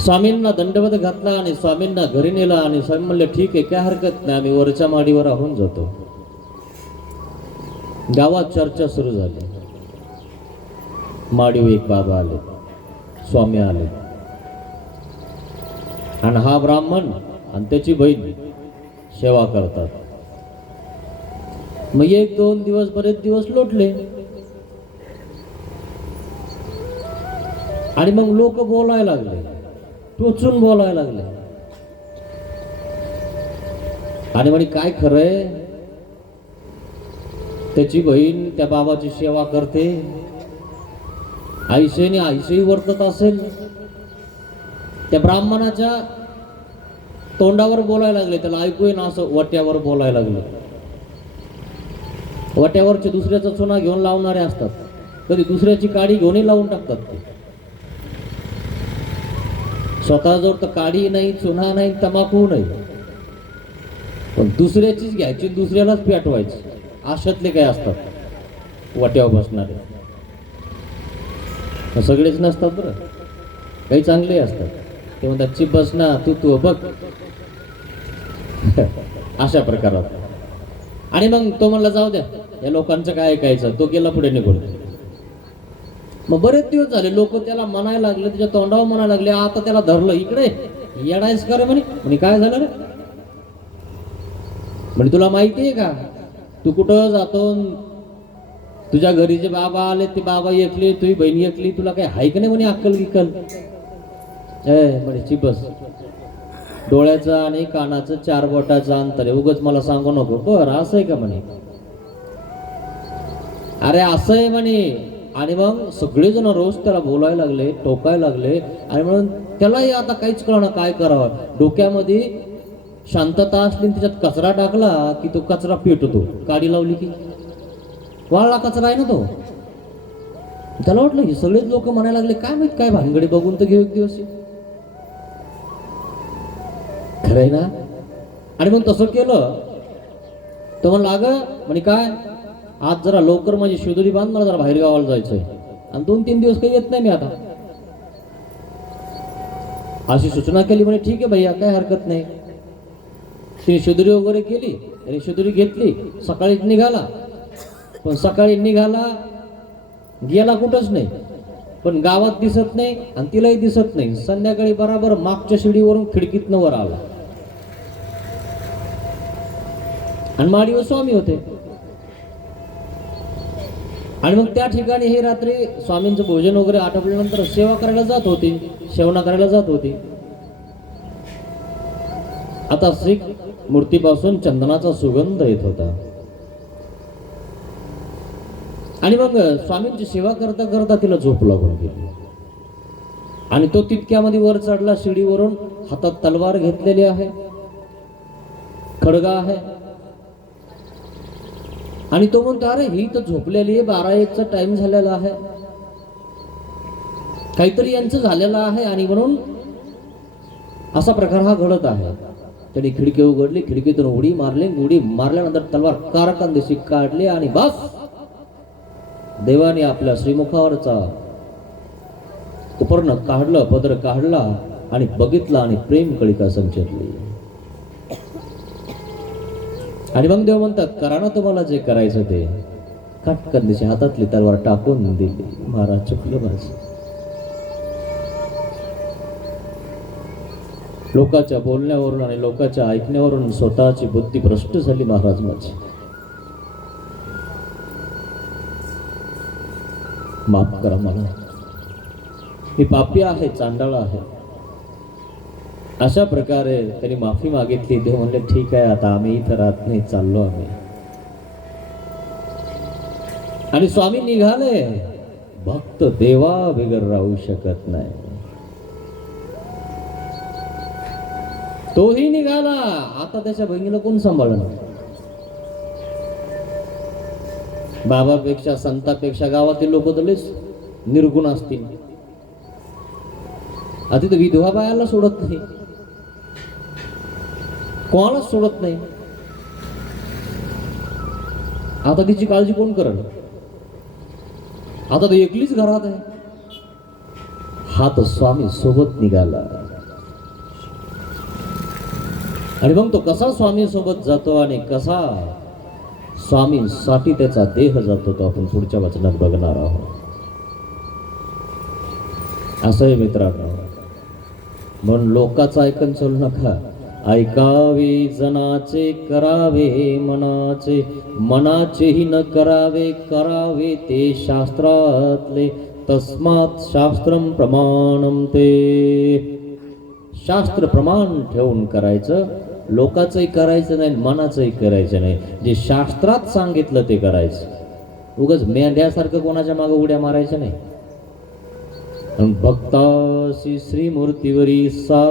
स्वामींना दंडवत घातला आणि स्वामींना घरी नेला आणि स्वामी म्हणले ठीक आहे, काय हरकत नाही, आम्ही वरच्या माडीवर राहून जातो. गावात चर्चा सुरू झाली. माडीवर एक बाबा आले, स्वामी आले आणि हा ब्राह्मण आणि त्याची बहीण सेवा करतात. मग 1-2 दिवस बरेच दिवस लोटले आणि मग लोक बोलायला लागले, टोचून बोलायला लागले आणि म्हणे काय खरंय, त्याची बहीण त्या बाबाची सेवा करते, आईशेने आईशेही वर्तत असेल. त्या ब्राह्मणाच्या तोंडावर बोलायला लागले, त्याला ऐकू येईना असं वट्यावर बोलायला लागले. वट्यावरचे दुसऱ्याचा चुना घेऊन लावणारे असतात, कधी दुसऱ्याची काडी घेऊनही लावून टाकतात. ते स्वतःजवळ तर काडी नाही, चुना नाही, तंबाखू नाही, पण दुसऱ्याचीच घ्यायची, दुसऱ्यालाच पेटवायची. अशातले काय असतात वाट्यावर बसणारे. सगळेच नसतात बरं, काही चांगले असतात. ते म्हणतात चिप बस ना, तू बघ, अशा प्रकारात. आणि मग तो म्हणला जाऊ द्या, या लोकांचं काय ऐकायचं, तो गेला पुढे निघून. मग बरेच दिवस झाले लोक त्याला म्हणायला लागले, त्याच्या तोंडावर म्हणायला लागले. आता त्याला धरलं, इकडे येडायच का रे म्हणे. काय झालं रे म्हणे, तुला माहिती आहे का तू कुठं जातो, तुझ्या घरी जे बाबा आले ते बाबा एकले, तुझी बहीण एकली, तुला काय हाय का नाही म्हणे अक्कल गिक्कल. म्हणे चिपस, डोळ्याचं आणि कानाचं 4 बोटाचं अंतर आहे, उगाच मला सांगू नको. बरं असं आहे का म्हणे, अरे असं आहे म्हणे. आणि मग सगळेजण रोज त्याला बोलायला लागले, टोकायला लागले. आणि म्हणून त्यालाही आता काहीच कळणार काय करावं. डोक्यामध्ये शांतता असली, त्याच्यात कचरा टाकला की तो कचरा पेटतो, काडी लावली की वाळला कचरा आहे ना तो. त्याला वाटलं हे सगळेच लोक म्हणायला लागले, काय माहित काय भानगडी, बघून तर घेऊ एक दिवस, खरंय ना. आणि मग तसं केलं. तो म्हणला अगं म्हणे काय, आज जरा लवकर माझी शेदुरी बांध, मला जरा बाहेर गावाला जायचंय आणि 2-3 दिवस काही येत नाही मी आता. अशी सूचना केली. म्हणे ठीक आहे भैया, काय हरकत नाही. तिने शेदुरी वगैरे केली, त्याने शेदुरी घेतली, सकाळीच निघाला. पण सकाळी निघाला, गेला कुठंच नाही, पण गावात दिसत नाही आणि तिलाही दिसत नाही. संध्याकाळी बराबर मागच्या शिडीवरून खिडकीतनं वर आला आणि माडीवर स्वामी होते. आणि मग त्या ठिकाणी हे रात्री स्वामींचं भोजन वगैरे आटोपल्यानंतर सेवा करायला जात होती, सेवना करायला जात होती. आता श्री मूर्तीपासून चंदनाचा सुगंध येत होता. आणि मग स्वामींची सेवा करता करता तिला झोप लागून गेली. आणि तो तितक्यामध्ये वर चढला शिडीवरून, हातात तलवार घेतलेली आहे, खडगा आहे. आणि तो म्हणतो अरे ही तर झोपलेली आहे, 12-1चा टाइम झालेला आहे, काहीतरी यांचं झालेलं आहे. आणि म्हणून असा प्रकार हा घडत आहे. त्याने खिडकी उघडली, खिडकीतून उडी मारली, उडी मारल्यानंतर तलवार कारकांदिशी काढली आणि बस, देवाने आपल्या श्रीमुखावरचा उपर्ण काढलं, पदर काढला आणि बघितला आणि प्रेम कळिका संचरली. आणि मग देव म्हणतात करा ना तुम्हाला जे करायचं ते. काटकंदिशी हातातली तलवार टाकून दिली. महाराज चुकलं माझं. लोकांच्या बोलण्यावरून आणि लोकांच्या ऐकण्यावरून स्वतःची बुद्धी भ्रष्ट झाली महाराज माझी. माफ करा मला, मी पापी आहे, चांडाळ आहे. अशा प्रकारे त्यांनी माफी मागितली. देव म्हणले ठीक आहे, आता आम्ही इथं राहत नाही, चाललो आम्ही. आणि स्वामी निघाले. भक्त देवा बिगर राहू शकत नाही. तोही निघाला. आता त्याच्या बहिणीला कोण सांभाळणार. बाबापेक्षा संतापेक्षा गावातील लोक तर निर्गुण असतील. आता तर विधवा बायाला सोडत नाही, कोणालाच सोडत नाही. आता तिची काळजी कोण करल. आता तर एकलीच घरात आहे. हा तर स्वामी सोबत निघाला. आणि मग तो कसा स्वामी सोबत जातो आणि कसा स्वामींसाठी त्याचा देह जातो तो आपण पुढच्या वचनात बघणार आहोत. असंही मित्रांनो, म्हणून लोकांचं ऐकून चालू नका. ऐकावे जनाचे, करावे मनाचे, मनाचेही न करावे, करावे ते शास्त्रातले. तस्मात् शास्त्रम प्रमाणम ते. शास्त्र प्रमाण ठेवून करायचं, लोकांचंही करायचं नाही, मनाचंही करायचं नाही. जे शास्त्रात सांगितलं ते करायचं. उगाच मेंढ्यासारखं कोणाच्या मागे उड्या मारायच्या नाही. भक्तासी श्रीमूर्तीवरी सात